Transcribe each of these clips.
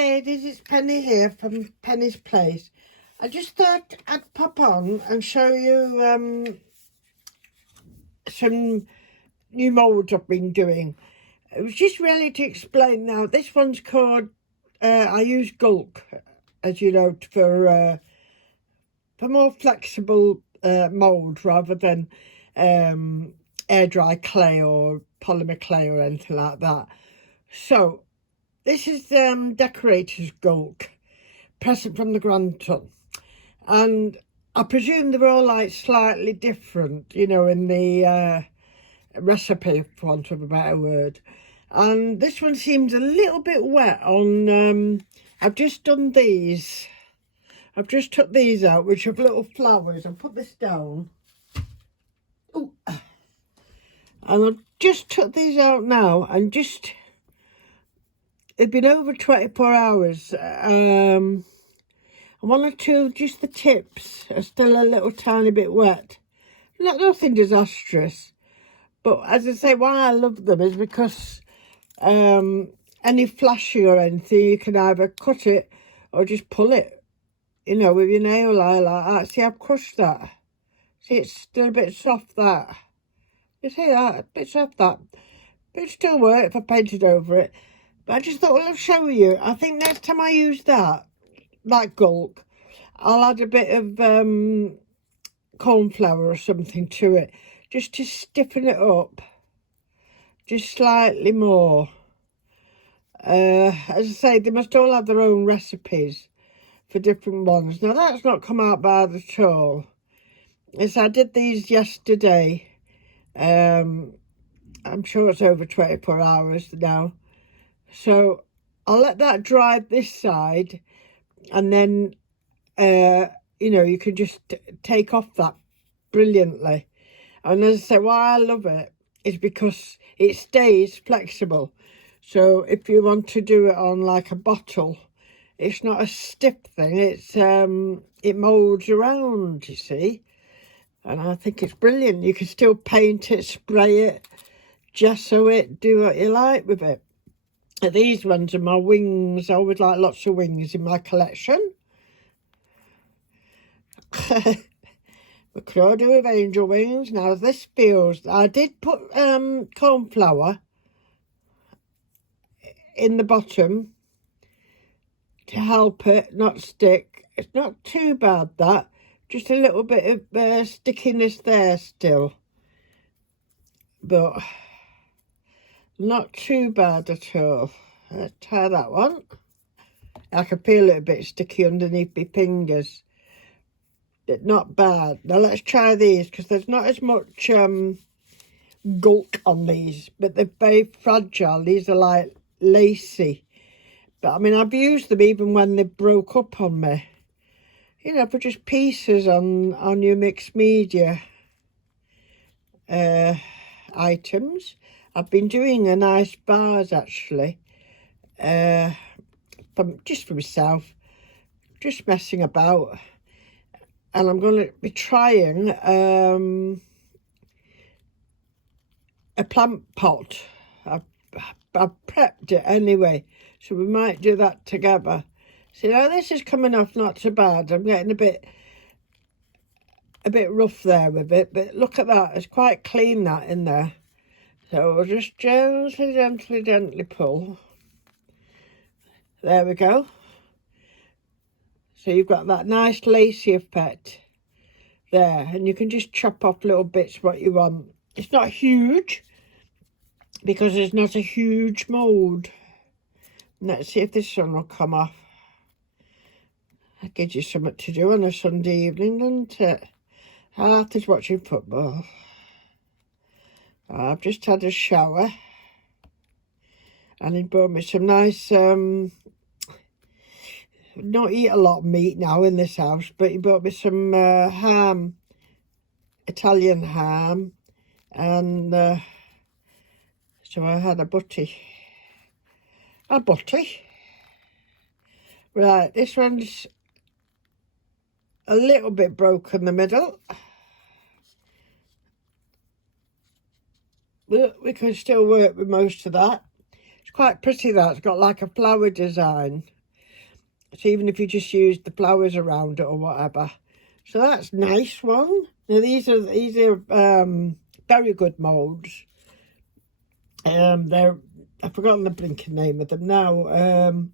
ladies, it's Penny here from Penny's Place. I just thought I'd pop on and show you some new moulds I've been doing. It was just really to explain now. This one's called, I use caulk, as you know, for more flexible mould rather than air dry clay or polymer clay or anything like that. So this is decorator's caulk, present from the Granton, and I presume they're all like slightly different, you know, in the recipe, for want of a better word. And this one seems a little bit wet on, I've just done these. I've just took these out, which have little flowers. I'll put this down. Oh, and I've just took these out now, and just, it's been over 24 hours. And one or two, just the tips are still a little tiny bit wet. Nothing disastrous. But as I say, why I love them is because any flashing or anything, you can either cut it or just pull it, you know, with your nail like that. See, I've crushed that. See, it's still a bit soft, that. You see that? A bit soft, that. But it still work if I painted over it. But I just thought, well, I'll show you. I think next time I use that caulk, I'll add a bit of cornflour or something to it, just to stiffen it up just slightly more. As I say, they must all have their own recipes for different ones. Now, that's not come out bad at all. Yes, I did these yesterday. I'm sure it's over 24 hours now. So I'll let that dry this side, and then, you know, you can just take off that brilliantly. And as I say, why I love it is because it stays flexible. So if you want to do it on like a bottle, it's not a stiff thing. It's it moulds around, you see. And I think it's brilliant. You can still paint it, spray it, gesso it, do what you like with it. These ones are my wings. I always like lots of wings in my collection. We could all do with angel wings. Now this feels, I did put cornflour in the bottom to help it not stick. It's not too bad, that. Just a little bit of stickiness there still. But not too bad at all. Let's try that one. I can feel it a bit sticky underneath my fingers. Not bad. Now let's try these, because there's not as much caulk on these, but they're very fragile. These are like lacy. But I mean, I've used them even when they broke up on me. You know, for just pieces on your mixed media items. I've been doing a nice vase actually, just for myself, just messing about. And I'm going to be trying a plant pot. I've prepped it anyway, so we might do that together. See, now this is coming off not so bad. I'm getting a bit rough there with it, but look at that. It's quite clean, that in there. So we'll just gently pull. There we go. So you've got that nice lacy effect there, and you can just chop off little bits what you want. It's not huge because it's not a huge mould. Let's see if this one will come off. That gives you something to do on a Sunday evening, doesn't it? Arthur's watching football. I've just had a shower, and he brought me some nice not eat a lot of meat now in this house, but he bought me some ham, Italian ham, and so I had a butty. Right, this one's a little bit broken in the middle, but we can still work with most of that. It's quite pretty, that. It's got like a flower design. So even if you just use the flowers around it or whatever. So that's nice one. Now these are very good moulds. They're, I've forgotten the blinking name of them now.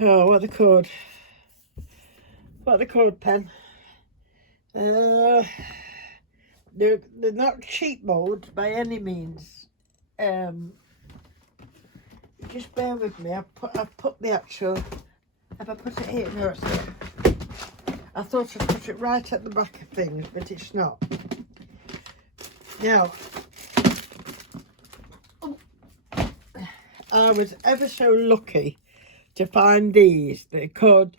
Oh, what are they called? What are they called, Pen? They're not cheap molds by any means. Just bear with me. I've put the actual. Have I put it here? No, it's not. I thought I'd put it right at the back of things, but it's not. Now, I was ever so lucky to find these. They're called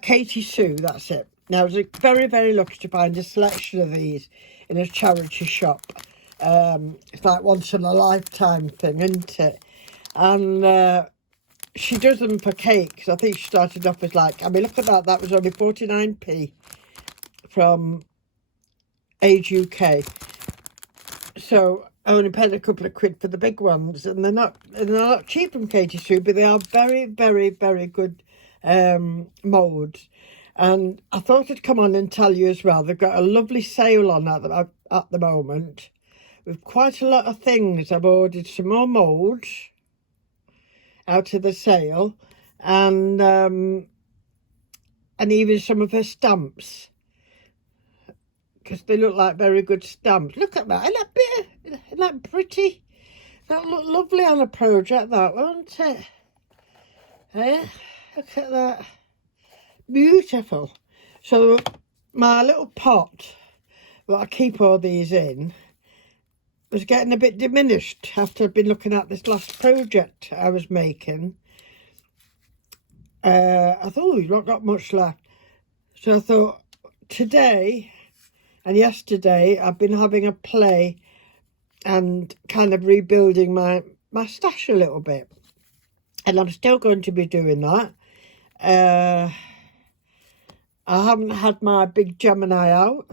Katie Sue, that's it. Now, I was very, very lucky to find a selection of these in a charity shop. It's like once in a lifetime thing, isn't it? And she does them for cakes. I think she started off as like, I mean, look at that. That was only 49p from Age UK. So I only paid a couple of quid for the big ones, and they're not cheap from Katie Sue, but they are very, very, very good moulds. And I thought I'd come on and tell you as well, they've got a lovely sale on at the moment with quite a lot of things. I've ordered some more moulds out of the sale, and even some of her stamps, because they look like very good stamps. Look at that. Isn't that pretty? That look lovely on a project, that, won't it? Eh? Look at that. Beautiful. So my little pot that I keep all these in was getting a bit diminished after I'd been looking at this last project I was making. I thought, oh, you've not got much left. So I thought, today and yesterday I've been having a play and kind of rebuilding my stash a little bit. And I'm still going to be doing that. I haven't had my big Gemini out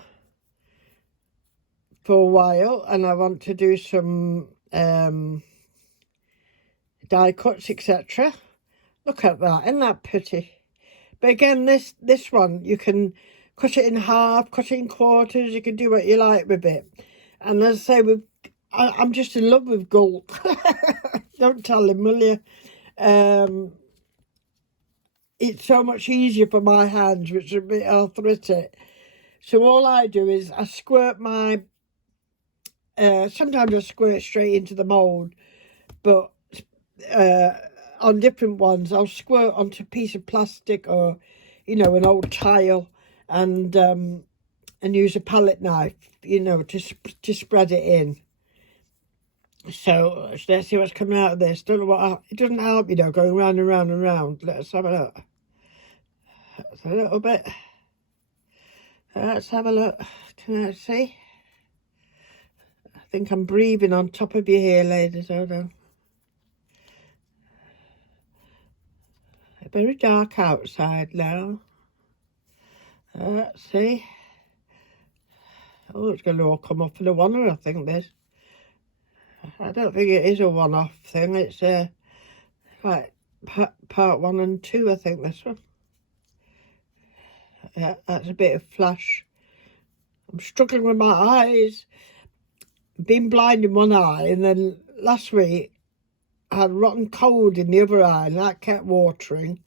for a while, and I want to do some die cuts, etc. Look at that, isn't that pretty? But again, this one, you can cut it in half, cut it in quarters, you can do what you like with it. And as I say, I'm just in love with caulk. Don't tell him, will you? It's so much easier for my hands, which are a bit arthritic. So all I do is I squirt my, sometimes I squirt straight into the mould, but on different ones I'll squirt onto a piece of plastic or, you know, an old tile, and use a palette knife, you know, to spread it in. So let's see what's coming out of this. Don't know what it doesn't help, you know, going round and round and round. Let's have a look. That's a little bit. Let's have a look. Can I see? I think I'm breathing on top of your hair, ladies. Hold on. Very dark outside now. Let's see. Oh, it's going to all come off in a one-off, I think, this. I don't think it is a one-off thing. It's like part 1 and 2, I think, this one. Yeah, that's a bit of flash. I'm struggling with my eyes. Been blind in one eye, and then last week I had rotten cold in the other eye, and that kept watering.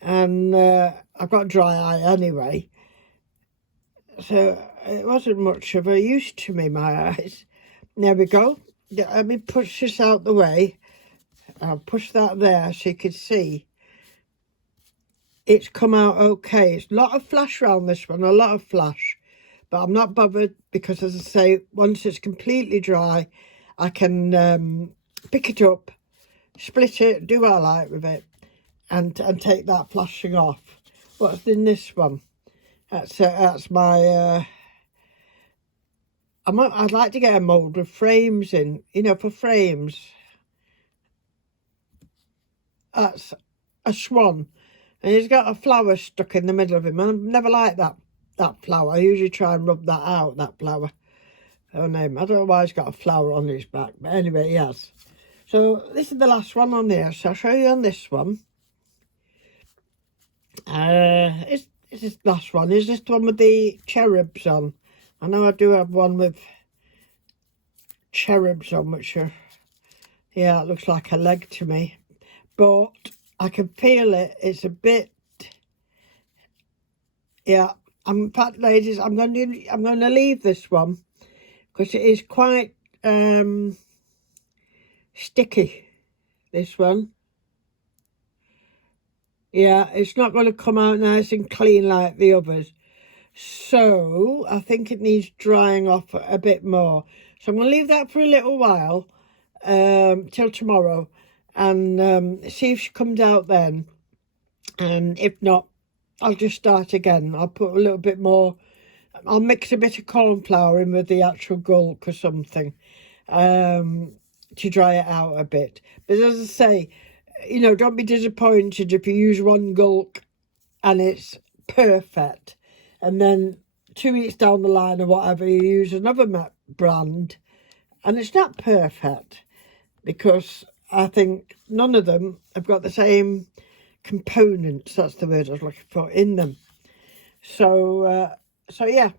And I've got dry eye anyway. So it wasn't much of a use to me, my eyes. There we go. Let me push this out the way. I'll push that there so you can see. It's come out okay. It's a lot of flash around this one, a lot of flash. But I'm not bothered because, as I say, once it's completely dry, I can pick it up, split it, do what I like with it, and take that flashing off. What's in this one? That's my... I'd like to get a mould with frames in, you know, for frames. That's a swan. And he's got a flower stuck in the middle of him. And I've never liked that flower. I usually try and rub that out, that flower. Oh, no, I don't know why he's got a flower on his back. But anyway, he has. So this is the last one on there. So I'll show you on this one. Is this last one? Is this the one with the cherubs on? I know I do have one with cherubs on, which are, yeah, it looks like a leg to me. But I can feel it. It's a bit, yeah. In fact, ladies, I'm going to leave this one because it is quite sticky. This one. Yeah, it's not going to come out nice and clean like the others. So I think it needs drying off a bit more. So I'm going to leave that for a little while, till tomorrow, and see if she comes out then. And if not, I'll just start again. I'll put a little bit more. I'll mix a bit of corn flour in with the actual gulk or something, to dry it out a bit. But as I say, you know, don't be disappointed if you use one gulk and it's perfect, and then 2 weeks down the line or whatever you use another brand and it's not perfect, because I think none of them have got the same components, that's the word I was looking for, in them. So yeah,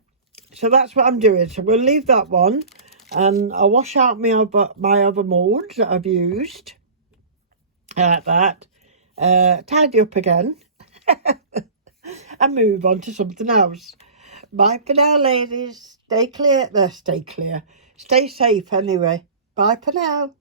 so that's what I'm doing. So we'll leave that one, and I'll wash out my other moulds that I've used like that, tidy up again and move on to something else. Bye for now, ladies. Stay clear. Stay clear. Stay safe anyway. Bye for now.